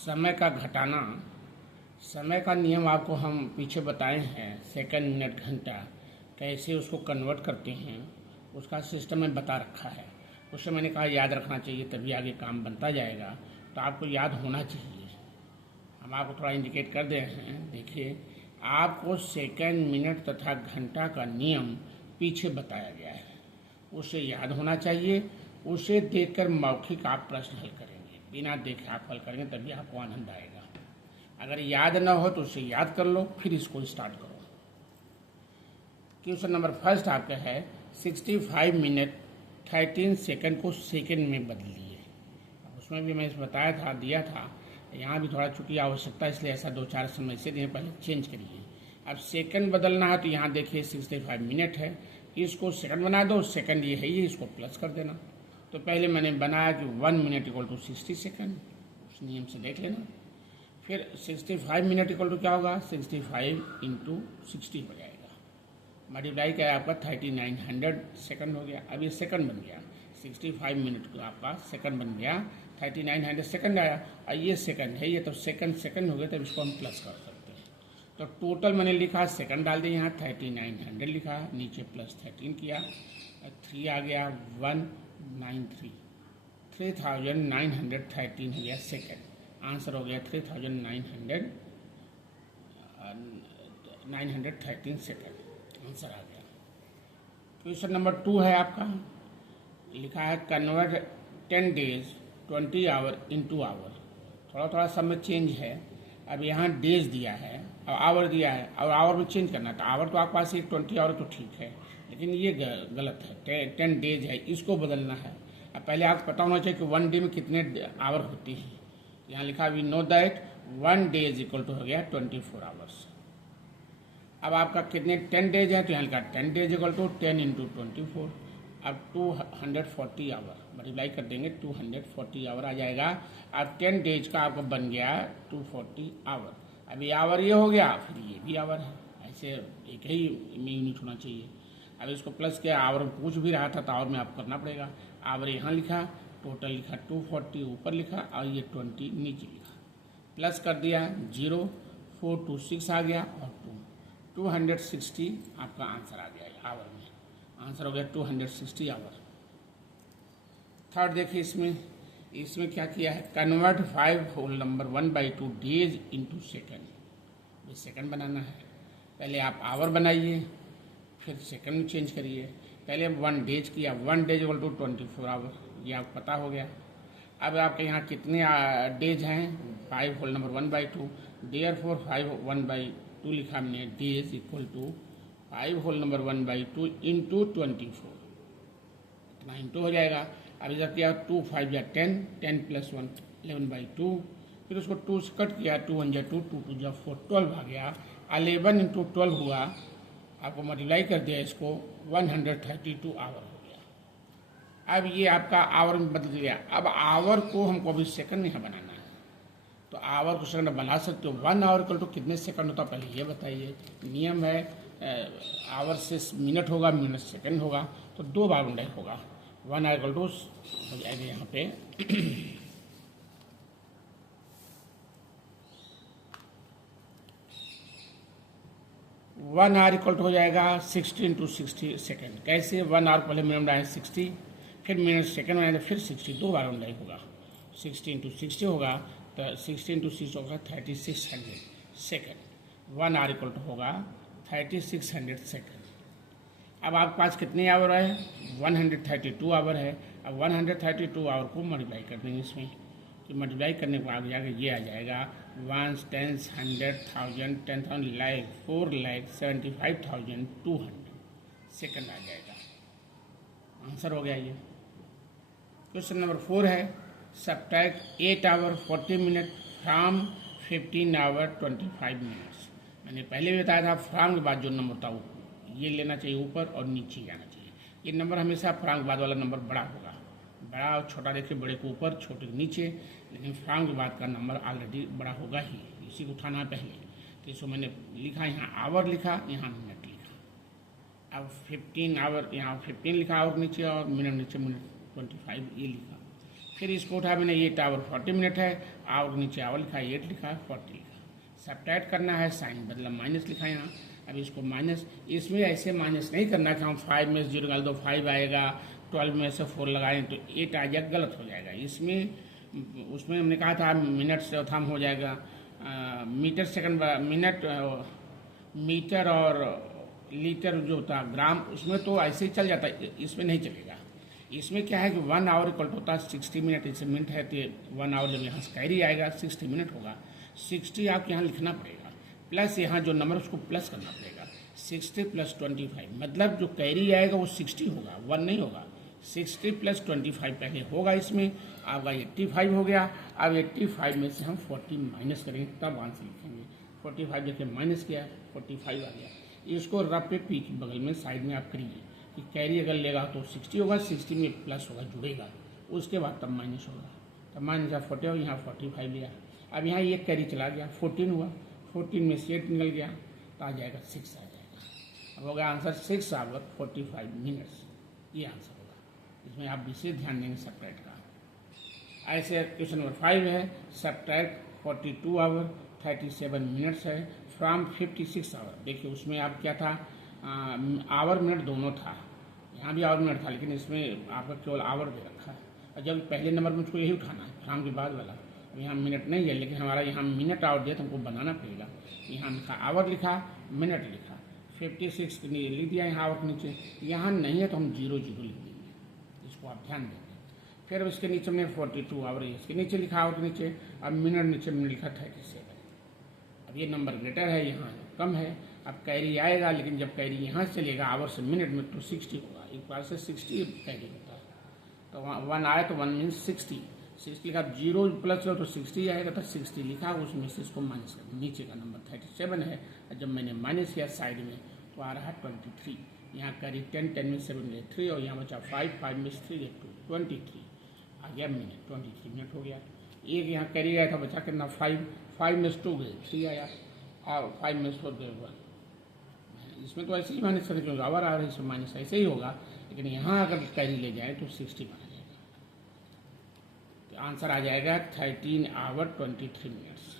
समय का घटाना, समय का नियम आपको हम पीछे बताए हैं, सेकंड मिनट घंटा कैसे उसको कन्वर्ट करते हैं उसका सिस्टम में बता रखा है। उससे मैंने कहा याद रखना चाहिए, तभी आगे काम बनता जाएगा। तो आपको याद होना चाहिए। हम आपको थोड़ा इंडिकेट कर दे रहे हैं। देखिए, आपको सेकंड मिनट तथा घंटा का नियम पीछे बताया गया है, उसे याद होना चाहिए। उसे देखकर मौखिक आप प्रश्न हल करेंगे, बिना देखे आप हल करेंगे, तभी आपको आनंद आएगा। अगर याद ना हो तो उसे याद कर लो, फिर इसको स्टार्ट करो। क्वेश्चन नंबर फर्स्ट आपका है 65 मिनट 13 सेकंड को सेकंड में बदलिए। उसमें भी मैं बताया था, दिया था। यहाँ भी थोड़ा चूंकि आवश्यकता इसलिए ऐसा 2-4 समय से दिन पहले चेंज करिए। अब सेकंड बदलना है तो यहाँ देखिए 65 मिनट है, इसको सेकंड बना दो। सेकंड ये है, ये इसको प्लस कर देना। तो पहले मैंने बनाया कि 1 मिनट इक्वल टू 60 सेकंड, उस नियम से देख लेना। फिर 65 मिनट इक्वल टू क्या होगा, 65 इंटू 60 हो जाएगा। मल्टीप्लाई क्या है आपका 3900 सेकंड हो गया। अब ये सेकंड बन गया, 65 मिनट का आपका सेकंड बन गया, 3900 सेकंड आया। और ये सेकंड है, ये तो सेकंड हो गया, तब इसको हम प्लस कर सकते हैं। तो टोटल मैंने लिखा, सेकंड डाल दिया यहाँ 3900 लिखा, नीचे प्लस 13 किया, 3 आ गया 193, 3913 हो गया सेकंड। आंसर हो गया 3913 सेकंड, आंसर आ गया। क्वेश्चन नंबर 2 है आपका, लिखा है convert 10 days 20 hour into hour. थोड़ा थोड़ा सब में चेंज है। अब यहाँ डेज दिया है और आवर दिया है, और आवर में चेंज करना था। आवर तो आपके पास 20 आवर तो ठीक है, लेकिन ये गलत है। 10 डेज है, इसको बदलना है। अब पहले आपको पता होना चाहिए कि 1 डे में कितने आवर होती है। यहाँ लिखा we know that 1 day is equal to हो गया 24 आवर्स। अब आपका कितने 10 डेज है, तो यहाँ लिखा 10 डेज इक्वल टू 10 इंटू 24। अब 240 आवर मल्टीप्लाई कर देंगे, 240 आवर आ जाएगा। अब 10 डेज का आपको बन गया 240 आवर। अब ये आवर ये हो गया, फिर ये भी आवर है, ऐसे एक ही यूनिट होना चाहिए। अब इसको प्लस किया, आवर में पूछ भी रहा था तो आवर में आपको करना पड़ेगा। आवर यहाँ लिखा, टोटल लिखा 240 ऊपर लिखा, और ये 20 नीचे लिखा, प्लस कर दिया 0, 426 आ गया, और 260 आपका आंसर आ गया। आवर में आंसर हो गया 260 आवर। थर्ड देखिए, इसमें क्या किया है, convert 5 whole number 1/2 days into second. ये सेकेंड बनाना है, पहले आप आवर बनाइए, फिर सेकेंड में चेंज करिए। पहले 1 डेज किया, 1 डेज इक्वल टू 24 आवर, ये आपको पता हो गया। अब आपके यहाँ कितने डेज हैं, 5 होल नंबर 1/2, देयरफॉर 5 1/2 लिखा हमने, days equal to 5 whole number 1/2 into 24, इतना इंटू हो जाएगा। अब जब किया 2 5 या 10, 10 प्लस 1 11/2, फिर उसको 2 से कट किया, 2 1 2, 2 2 जा 4, 12 आ गया। 11 इंटू 12 हुआ, आपको मल्टीप्लाई कर दिया, इसको 132 आवर हो गया। अब ये आपका आवर में बदल गया। अब आवर को हमको अभी सेकंड में बनाना है, तो आवर को सेकंड बना सकते हो। 1 आवर इक्वल टू कितने सेकंड होता है, पहले ये बताइए। नियम है आवर से मिनट होगा, मिनट सेकंड होगा, तो 2 बार उंडाई होगा। 1 आवर इक्वल टू हो जाएगा यहाँ पे 1 आवर इक्वल टू हो जाएगा 60 इंटू 60 सेकेंड। कैसे, 1 आवर पहले मिनट बनाए 60, फिर मिनट सेकंड बनाए, फिर 60, 2 बार उंडाई होगा। 60 इंटू 60 होगा, तो 60 इंटू 60 होगा 3600 सेकेंड। 1 आवर इक्वल टू होगा 3600 सेकेंड। अब आपके पास कितने आवर है, 132 आवर है। अब 132 आवर को मल्टीप्लाई कर देंगे इसमें, तो मल्टीप्लाई करने के बाद आगे ये आ जाएगा 1 10 100 1000 10,000 लाख 4,75,200 सेकेंड आ जाएगा। आंसर हो गया ये। क्वेश्चन नंबर 4 है, subtract 8 hour 40 minute from 15 hour 25 minutes. मैंने पहले भी बताया था, फ्रॉम के बाद जो नंबर था वो ये लेना चाहिए ऊपर और नीचे जाना चाहिए। ये नंबर हमेशा फ्रॉम के बाद वाला नंबर बड़ा होगा। बड़ा और छोटा देखिए, बड़े को ऊपर छोटे को नीचे, लेकिन फ्रॉम के बाद का नंबर ऑलरेडी बड़ा होगा ही, इसी को उठाना पहले। तो इसको मैंने लिखा, यहाँ आवर लिखा, यहाँ मिनट लिखा। अब 15 आवर, यहाँ 15 लिखा आवर नीचे, और मिनट नीचे मिनट 25 ये लिखा। फिर इसको उठा मैंने 8 आवर 40 मिनट है, आवर नीचे आवर लिखा, 8 लिखा, 40 लिखा। सब्ट्रैक्ट करना है, साइन बदला माइनस लिखा यहाँ। अब इसको माइनस, इसमें ऐसे माइनस नहीं करना कि हम 5 में से 0 निकाल दो 5 आएगा, 12 में से 4 लगाएं तो 8 आ जाएगा, गलत हो जाएगा। इसमें उसमें हमने कहा था मिनट से थम हो जाएगा, मीटर सेकंड मिनट, मीटर और लीटर जो होता ग्राम, उसमें तो ऐसे ही चल जाता है, इसमें नहीं चलेगा। इसमें क्या है कि 1 आवर इक्वल होता है 60 मिनट, इससे मिनट है तो 1 आवर जब यहाँ से कैरी आएगा 60 मिनट होगा। 60 आपको यहाँ लिखना पड़ेगा, प्लस यहाँ जो नंबर उसको प्लस करना पड़ेगा, 60 + 25, मतलब जो कैरी आएगा वो 60 होगा, 1 नहीं होगा। 60 + 25 पहले होगा, इसमें आपका 85 हो गया। अब 85 में से हम 40 माइनस करेंगे तब आंसर लिखेंगे। 45 देखिए माइनस किया, 45 आ गया। इसको रफ पे पी की बगल में साइड में आप करिए कि कैरी अगर लेगा तो 60 होगा, 60 में प्लस होगा जुड़ेगा, उसके बाद तब माइनस होगा। तब माइनस 40 होगा, यहाँ 45 लिया। अब यहाँ ये कैरी चला गया, 14 हुआ, 14 में से 8 निकल गया तो आ जाएगा 6 आ जाएगा। अब होगा आंसर 6 आवर 45 मिनट्स, ये आंसर होगा। इसमें आप विशेष ध्यान देंगे सब्ट्रैक्ट का। ऐसे क्वेश्चन नंबर 5 है, सब्ट्रैक्ट 42 आवर 37 मिनट्स है फ्रॉम 56 आवर। देखिए उसमें आप क्या था, आवर मिनट दोनों था, यहाँ भी आवर मिनट था, लेकिन इसमें आपका केवल आवर दे रखा है। और जब पहले नंबर में मुझको यही उठाना है, फ्रॉम के बाद वाला। अब यहाँ मिनट नहीं है, लेकिन हमारा यहाँ मिनट आवर दिया तो हमको बनाना पड़ेगा। यहाँ लिखा आवर लिखा, मिनट लिखा, 56 लिख दिया यहाँ आवर के नीचे। यहाँ नहीं है तो हम 0 0 लिख देंगे, इसको आप ध्यान देंगे। फिर उसके नीचे हमने 42 आवर इसके नीचे लिखा, आवर के नीचे। अब मिनट नीचे मैंने लिखा 37। अब ये नंबर ग्रेटर है, यहाँ कम है। अब कैरी आएगा, लेकिन जब कैरी यहाँ से चलेगा आवर से मिनट में तो 60 होगा, एक बार से 60 कैरी होता है। तो 1 आए तो 1 मीन्स 60 लिखा, 0 प्लस लो तो 60 आएगा, तो 60 लिखा, उसमें से इसको माइनस कर, नीचे का नंबर 37 है। और जब मैंने माइनस किया साइड में तो आ रहा है 23। यहाँ कैरी 10 में 7 गए 3, और यहाँ बचा 5 में 3 गए 2, 23 आ गया मिनट, 23 मिनट हो गया। एक यहाँ कैरी आया था, बचा कितना 5 में 2 गए 3 आया, और 5 में 4 गए 1। इसमें तो ऐसे ही माइनस करें क्योंकि आवर आ रही है, इसमें माइनस ऐसे ही होगा, लेकिन यहाँ अगर कैरी ले जाए तो 60 माना जाएगा। तो आंसर आ जाएगा 13 आवर 23 मिनट्स।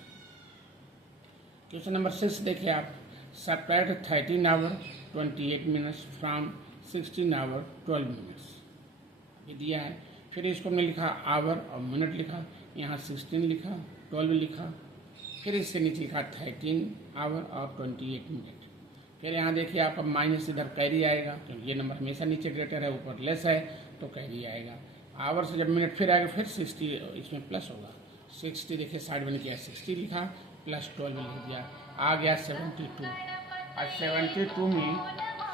क्वेश्चन नंबर 6 देखिए आप, subtract 13 hour 28 minutes from 16 hour 12 minutes, ये दिया है। फिर इसको हमने लिखा आवर और मिनट लिखा, यहाँ 16 लिखा, 12 लिखा, फिर इसके नीचे लिखा 13 आवर और 28 मिनट। फिर यहाँ देखिए आपका माइनस, इधर कैरी आएगा क्योंकि ये नंबर हमेशा नीचे ग्रेटर है, ऊपर लेस है तो कैरी आएगा। आवर से जब मिनट फिर आएगा, फिर 60 इसमें प्लस होगा। 60 देखिए साइड में किया, 60 लिखा, प्लस 12 लिख दिया, आ गया 72। और 72 में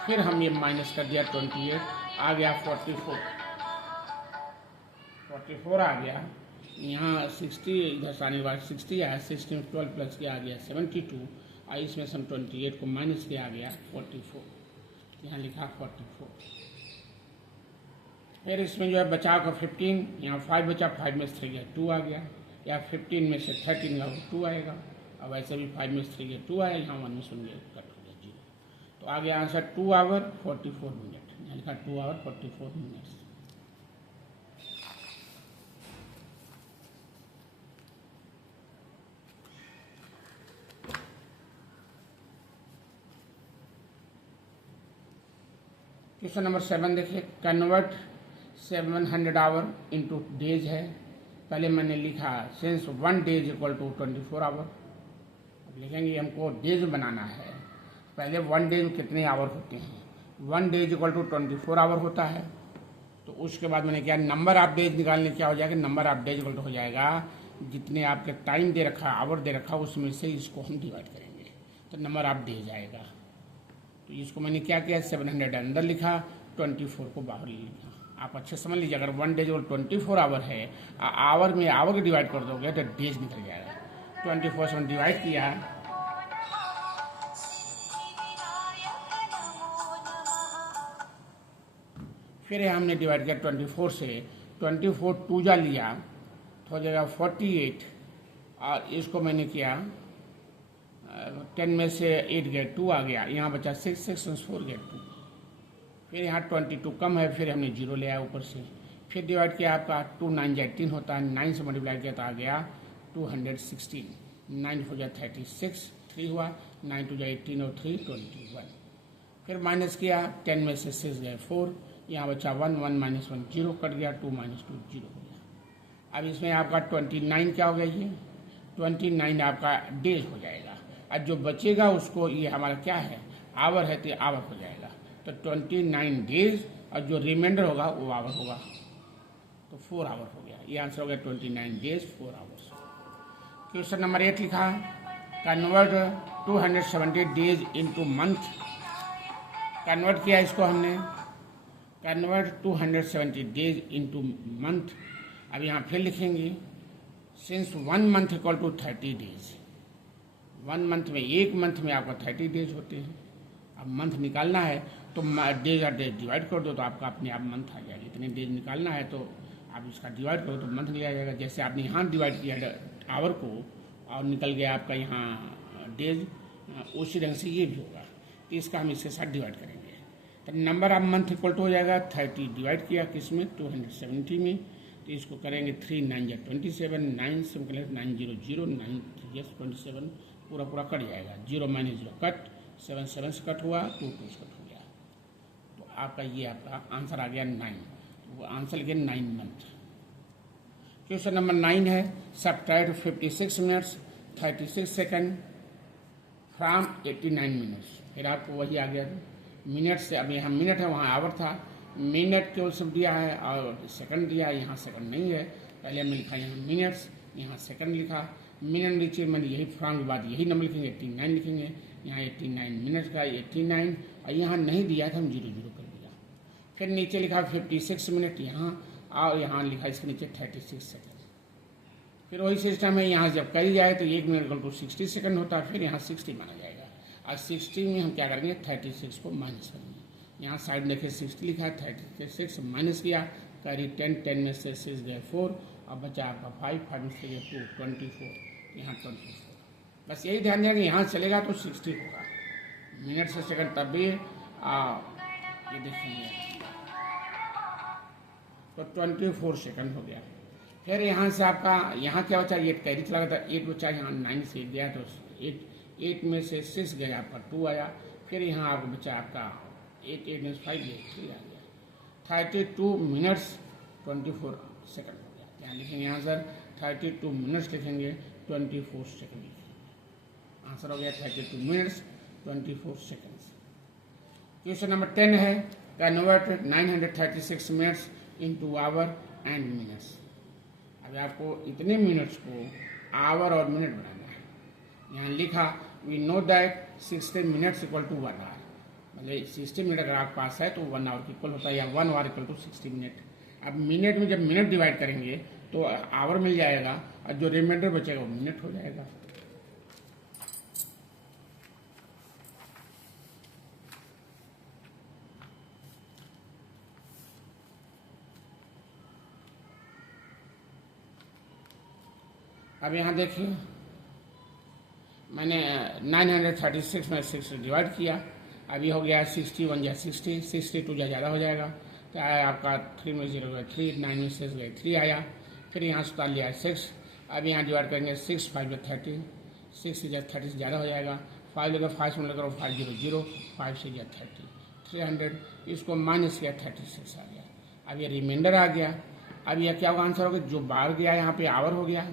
फिर हम ये माइनस कर दिया 28, आ गया 44 आ गया। यहाँ 60 इधर से आने के बाद 60 आया, 60 में 12 प्लस किया आ गया 72, और इसमें से हम 28 को माइनस किया आ गया 44, यहाँ लिखा 44। फिर इसमें जो है बचाव का 15, यहाँ 5 बचा, 5 में से 3 गया 2 आ गया, या 15 में से 13 का 2 आएगा। अब ऐसे भी 5 में से 3 गया 2 आया, यहाँ 1 में से कट हो गया 0। तो आ गया आंसर 2 आवर 44 मिनट, यहाँ लिखा 2 आवर 44 मिनट्स। क्वेश्चन नंबर 7 देखिए, कन्वर्ट 700 आवर इनटू डेज है। पहले मैंने लिखा since 1 days equal to 24 hour. अब लिखेंगे हमको डेज बनाना है। पहले 1 डेज कितने आवर होते हैं, 1 डेज इक्वल टू 24 आवर होता है। तो उसके बाद मैंने क्या, नंबर ऑफ डेज निकालने, क्या हो जाएगा, number of days equal to हो जाएगा जितने आपके टाइम दे रखा, आवर दे रखा, उसमें से इसको हम डिवाइड करेंगे तो नंबर ऑफ डेज आएगा। तो इसको मैंने क्या किया, 700 अंदर लिखा, 24 को बाहर लिखा। आप अच्छे समझ लीजिए, अगर 1 डेज और 24 आवर है, आवर में आवर को डिवाइड कर दोगे तो डेज निकल जाएगा। 24 से डिवाइड किया, फिर हमने डिवाइड किया 24 से, 24 2 जा लिया तो हो जाएगा 48, और इसको मैंने किया 10 में से 8 गए 2 आ गया, यहाँ बचा 6 6 4 गए 2। फिर यहाँ 22 कम है, फिर हमने 0 ले आया ऊपर से, फिर डिवाइड किया आपका 2 9 18 होता है, 9 से मल्टीप्लाई किया तो आ गया 216, 9 हो जाए 36, 3 हुआ, 9 2 जाए 18 और 3 21। फिर माइनस किया, 10 में से 6 गए 4, यहाँ बचा 1, 1 माइनस 1 0 कट गया, 2 माइनस 2 0 हो गया। अब इसमें आपका 29 क्या हो गया, ये 29 आपका डेज हो जाएगा, और जो बचेगा उसको ये हमारा क्या है, आवर है, तो आवर हो जाएगा। तो 29 डेज और जो रिमाइंडर होगा वो आवर होगा, तो 4 आवर हो गया। ये आंसर हो गया 29 डेज 4 आवर्स। क्वेश्चन नंबर 8 लिखा, convert 270 days into month. Convert किया इसको हमने, कन्वर्ट 270 डेज इनटू मंथ। अब यहाँ फिर लिखेंगे, since 1 month equal to 30 days, 1 month में, एक मंथ में आपका 30 डेज होते हैं। अब मंथ निकालना है तो डेज और डेज डिवाइड कर दो तो आपका अपने आप मंथ आ जाएगा। इतने डेज निकालना है तो आप इसका डिवाइड करो तो मंथ लिया जाएगा। जैसे आपने यहाँ डिवाइड किया आवर को और निकल गया आपका यहाँ डेज, उसी ढंग से ये भी होगा। तो इसका हम इसके साथ डिवाइड करेंगे। तो number of month equal to हो जाएगा 30 डिवाइड किया किस में, 270 में। तो इसको करेंगे 3 9 या 27, 9 से 9 0 0, 9 3 27, पूरा पूरा कट जाएगा, 0 माइनस 0 कट, 7 7 से कट हुआ, 2 2 से कट हो गया। तो आपका ये आपका आंसर आ गया 9। वो आंसर लिखे 9 मंथ। क्वेश्चन नंबर 9 है, subtract 56 minutes 36 second from 89 minutes. फिर आपको वही आ गया मिनट से, अब यहाँ मिनट है वहाँ आवर था, मिनट केवल सब दिया है और सेकंड दिया है, यहाँ सेकंड नहीं है। पहले हमने लिखा यहाँ मिनट्स, यहाँ सेकंड लिखा, मिनट नीचे मैंने यही फ्रॉम के बाद यही नंबर लिखेंगे, 89 लिखेंगे। यहाँ 89 मिनट का 89, और यहाँ नहीं दिया था हम 0 0 कर दिया। फिर नीचे लिखा 56 मिनट यहाँ, और यहाँ लिखा इसके नीचे 36 सेकंड। फिर वही सिस्टम है, यहाँ जब करी जाए तो 1 मिनट इक्वल टू 60 सेकंड होता है, फिर यहाँ 60 माना जाएगा। और 60 में हम क्या करेंगे, 36 को माइनस करेंगे। यहाँ साइड देखिए 60 लिखा है, 36 माइनस किया, करी 10, 10 में से 6 गए 4, और बचा आपका 5, 5 में से 2 24, यहाँ 24। बस यही ध्यान देंगे, यहाँ चलेगा तो 60 होगा मिनट से सेकंड, तब भी ये देखेंगे तो 24 सेकंड हो गया। फिर यहाँ से आपका यहाँ क्या बचा, 8 कैरी चला गया था, 8 बचा, यहाँ 9 से गया तो 8 में से 6 गया आपका 2 आया। फिर यहाँ आपको बचा आपका 8 में 5 गया 3 आ गया, 32 मिनट्स 24 सेकंड हो गया। क्या लिखेंगे यहाँ सर, 32 मिनट्स लिखेंगे, 24 सेकंड लिखेंगे। आंसर हो गया 32 मिनट्स 24 सेकंड्स। क्वेश्चन नंबर 10 है, convert 936 minutes into our and minutes. अब आपको इतने मिनट्स को आवर और मिनट बनाना है। यहाँ लिखा, we know that 60 minutes equal to 1 hour, मतलब 60 मिनट अगर आपके पास है तो 1 आवर इक्वल होता है, या 1 आवर इक्वल टू 60 मिनट। अब मिनट में जब मिनट डिवाइड करेंगे तो आवर मिल जाएगा, और जो रिमाइंडर बचेगा वो मिनट हो जाएगा। अब यहाँ देखिए, मैंने 936 में 6 डिवाइड किया, अभी हो गया 61 या 60, 62 ज़्यादा हो जाएगा, तो आया आपका 3 में 0 गए 3, 9 में 6 गए 3 आया। फिर यहाँ से उतार लिया 6, अब यहाँ डिवाइड करेंगे 6 5 या 30, 6 से 30 से ज़्यादा हो जाएगा, 5 लेकर 5 में लेकर 5 0 0, 5 से 30 300, इसको माइनस किया 36 आ गया। अब ये रिमाइंडर आ गया। अब यह क्या होगा, आंसर होगा, जो बाहर गया यहाँ पे आवर हो गया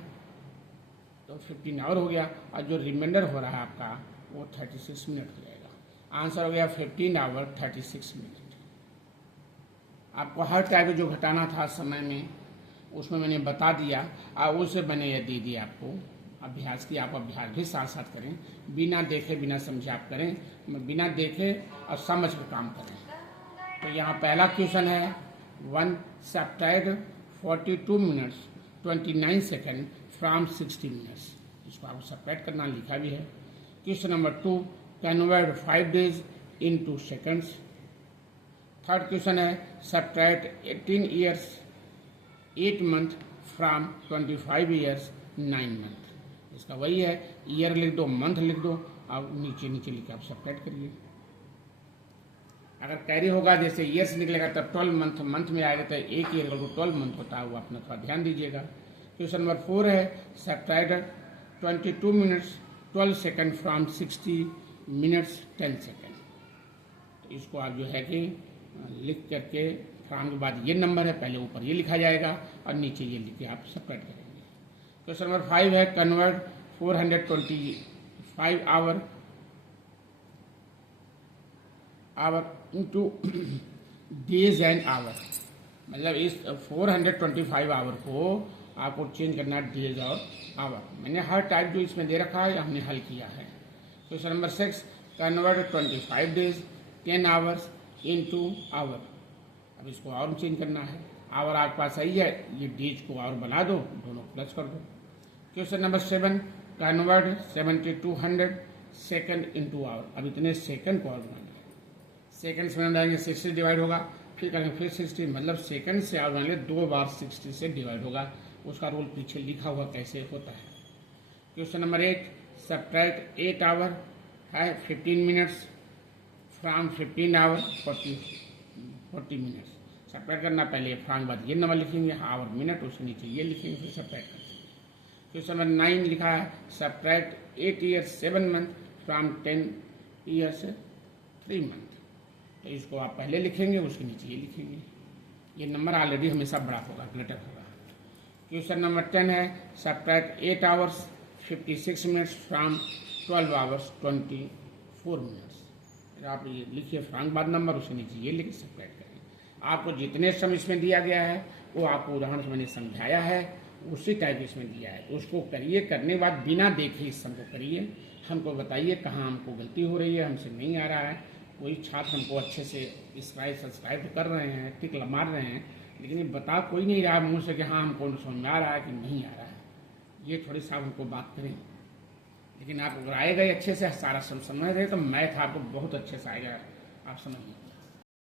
तो 15 आवर हो गया, और जो रिमाइंडर हो रहा है आपका वो 36 मिनट हो जाएगा। आंसर हो गया 15 आवर 36 मिनट। आपको हर टाइप जो घटाना था समय में उसमें मैंने बता दिया, और उससे मैंने ये दे दिया आपको अभ्यास की। आप अभ्यास भी साथ साथ करें, बिना देखे बिना समझे आप करें, बिना देखे और समझ कर काम करें। तो यहाँ पहला क्वेश्चन है, 1 subtract 42 minutes 29 second from 60 minutes. इसको आपको सब्ट्रैक्ट करना, लिखा भी है। Question number 2, convert 5 days into seconds. Third question है, subtract 18 years 8 month from 25 years 9 month. इसका वही है, ईयर लिख दो, मंथ लिख दो, और नीचे नीचे लिख के आप सब्ट्रैक्ट करिए। अगर कैरी होगा जैसे ईयर्स निकलेगा तब 12 मंथ, मंथ में आएगा तो एक ईयर को 12 मंथ होता है, वो अपना थोड़ा ध्यान दीजिएगा। क्वेश्चन नंबर 4 है subtract 22 minutes 12 second from 60 minutes 10 second. तो इसको आप जो है कि लिख करके फ्रॉम के बाद ये नंबर है, पहले ऊपर ये लिखा जाएगा और नीचे ये लिख के आप सब्ट्रैक्ट करेंगे। क्वेश्चन नंबर 5 है convert 425 hour into days and hour. मतलब इस 425 आवर को आपको चेंज करना है डेज और आवर। मैंने हर टाइप जो इसमें दे रखा है हमने हल किया है। Question number 6 convert 25 days 10 hours into hour. अब इसको और चेंज करना है। आवर आपके पास सही है, ये डेज को और बना दो, दोनों प्लस कर दो। Question number 7 convert 7200 second into hour. अब इतने सेकंड को और बनाना है। सेकंड से बनाएंगे 60 डिवाइड होगा, फिर करेंगे फिर 60, मतलब सेकंड से और बनाएंगे 2 बार 60 से डिवाइड होगा। उसका रूल पीछे लिखा हुआ कैसे होता है। क्वेश्चन नंबर 8 सब्ट्रैक्ट 8 आवर है 15 minutes from 15 hour 40 minutes. Subtract करना पहले फ्रॉम के बाद ये नंबर लिखेंगे आवर मिनट, उसके नीचे ये लिखेंगे, फिर सब्ट्रैक्ट करते हैं। क्वेश्चन नंबर 9 लिखा है subtract 8 years 7 month from 10 years 3 month. तो इसको आप पहले लिखेंगे, उसके नीचे ये लिखेंगे। ये नंबर ऑलरेडी हमेशा बड़ा होगा, ग्रेटर होगा। क्वेश्चन नंबर 10 है subtract 8 hours 56 minutes from 12 hours 24 minutes. फिर आप ये लिखिए फ्रॉम बाद नंबर, उसके नीचे ये लिख सब्ट्रैक्ट करें। आपको जितने सम इसमें दिया गया है वो आपको उदाहरण से मैंने समझाया है, उसी टाइप इसमें दिया है। तो उसको करिए, करने के बाद बिना देखे इस सम को करिए, हमको बताइए कहाँ हमको गलती हो रही है, हमसे नहीं आ रहा है। कोई छात्र हमको अच्छे से सब्सक्राइब कर रहे हैं, टिक मार रहे हैं, लेकिन ये बता कोई नहीं रहा मुँह से कि हाँ हमको समझ में आ रहा है कि नहीं आ रहा है। ये थोड़ी सा हमको बात करें, लेकिन आप अगर आएगा अच्छे से सारा समझ रहे तो मैथ आपको बहुत अच्छे से आएगा, आप समझिए।